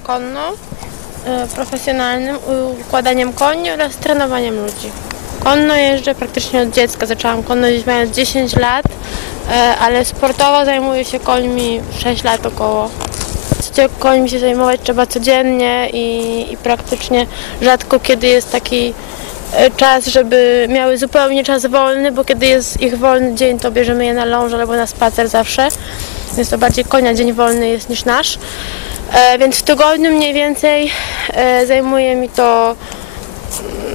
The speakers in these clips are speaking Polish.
konno, e, profesjonalnym, układaniem koni oraz trenowaniem ludzi. Konno jeżdżę praktycznie od dziecka. Zaczęłam konno jeździć mając 10 lat, e, ale sportowo zajmuję się końmi 6 lat około. Końmi się zajmować trzeba codziennie i, i praktycznie rzadko kiedy jest taki e, czas, żeby miały zupełnie czas wolny, bo kiedy jest ich wolny dzień, to bierzemy je na ląż albo na spacer zawsze. Więc to bardziej konia dzień wolny jest niż nasz. E, więc w tygodniu mniej więcej e, zajmuje mi to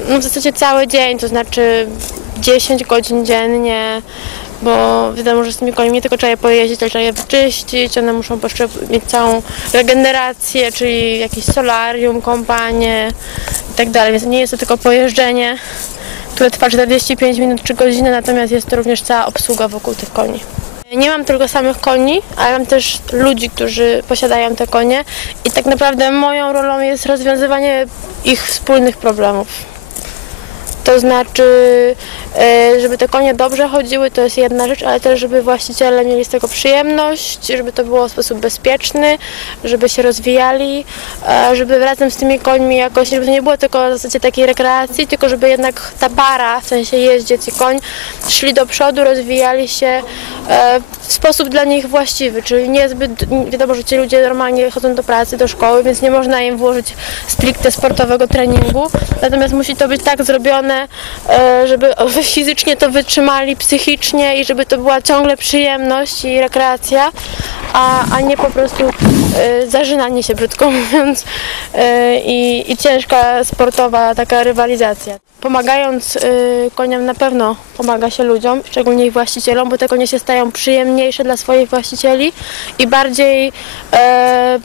no w zasadzie cały dzień, to znaczy 10 godzin dziennie, bo wiadomo, że z tymi końmi nie tylko trzeba je pojeździć, ale trzeba je wyczyścić, one muszą mieć całą regenerację, czyli jakieś solarium, kąpanie i tak dalej, więc nie jest to tylko pojeżdżenie, które trwa 45 minut czy godzinę, natomiast jest to również cała obsługa wokół tych koni. Nie mam tylko samych koni, ale mam też ludzi, którzy posiadają te konie i tak naprawdę moją rolą jest rozwiązywanie ich wspólnych problemów. To znaczy, e, żeby te konie dobrze chodziły, to jest jedna rzecz, ale też, żeby właściciele mieli z tego przyjemność, żeby to było w sposób bezpieczny, żeby się rozwijali, e, żeby razem z tymi końmi jakoś, żeby to nie było tylko w zasadzie takiej rekreacji, tylko żeby jednak ta para, w sensie jeździec i koń, szli do przodu, rozwijali się w sposób dla nich właściwy, czyli niezbyt, wiadomo, że ci ludzie normalnie chodzą do pracy, do szkoły, więc nie można im włożyć stricte sportowego treningu, natomiast musi to być tak zrobione, e, żeby fizycznie to wytrzymali, psychicznie i żeby to była ciągle przyjemność i rekreacja, a, a nie po prostu e, zażynanie się, brzydko mówiąc, e, i, i ciężka sportowa taka rywalizacja. Pomagając e, koniom na pewno pomaga się ludziom, szczególnie ich właścicielom, bo te konie się stają przyjemniejsze dla swoich właścicieli i bardziej e,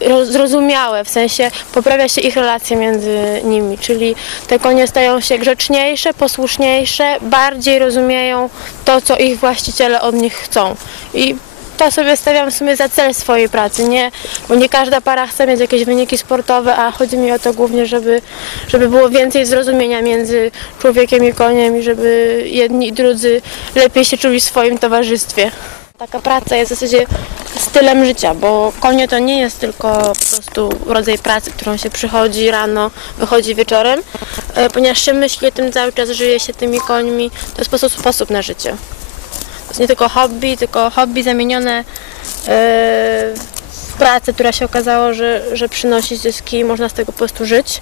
roz- zrozumiałe, w sensie poprawia się ich relacje między nimi, czyli te konie stają się grzeczniejsze, posłuszniejsze, bardziej rozumieją to, co ich właściciele od nich chcą. I to sobie stawiam w sumie za cel swojej pracy, nie, bo nie każda para chce mieć jakieś wyniki sportowe, a chodzi mi o to głównie, żeby, żeby było więcej zrozumienia między człowiekiem i koniem i żeby jedni i drudzy lepiej się czuli w swoim towarzystwie. Taka praca jest w zasadzie stylem życia, bo konie to nie jest tylko po prostu rodzaj pracy, którą się przychodzi rano, wychodzi wieczorem, e, ponieważ się myśli o tym cały czas, żyje się tymi końmi, to jest po prostu sposób na życie. Nie tylko hobby, tylko hobby zamienione e, w pracę, która się okazało, że, że przynosi zyski i można z tego po prostu żyć.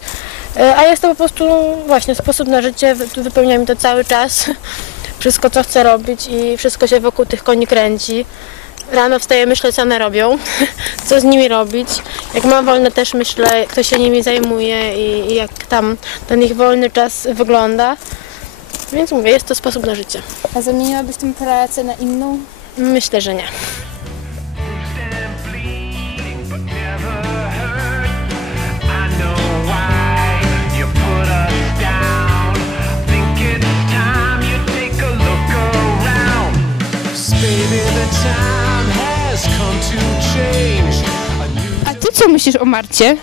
E, A jest to po prostu właśnie sposób na życie, wy- wypełnia mi to cały czas. Wszystko, co chcę robić i wszystko się wokół tych koni kręci. Rano wstaję, myślę, co one robią, co z nimi robić. Jak mam wolne, też myślę, kto się nimi zajmuje i, i jak tam ten ich wolny czas wygląda. Więc mówię, jest to sposób na życie. A zamieniłabyś tę pracę na inną? Myślę, że nie. A ty co myślisz o Marcie?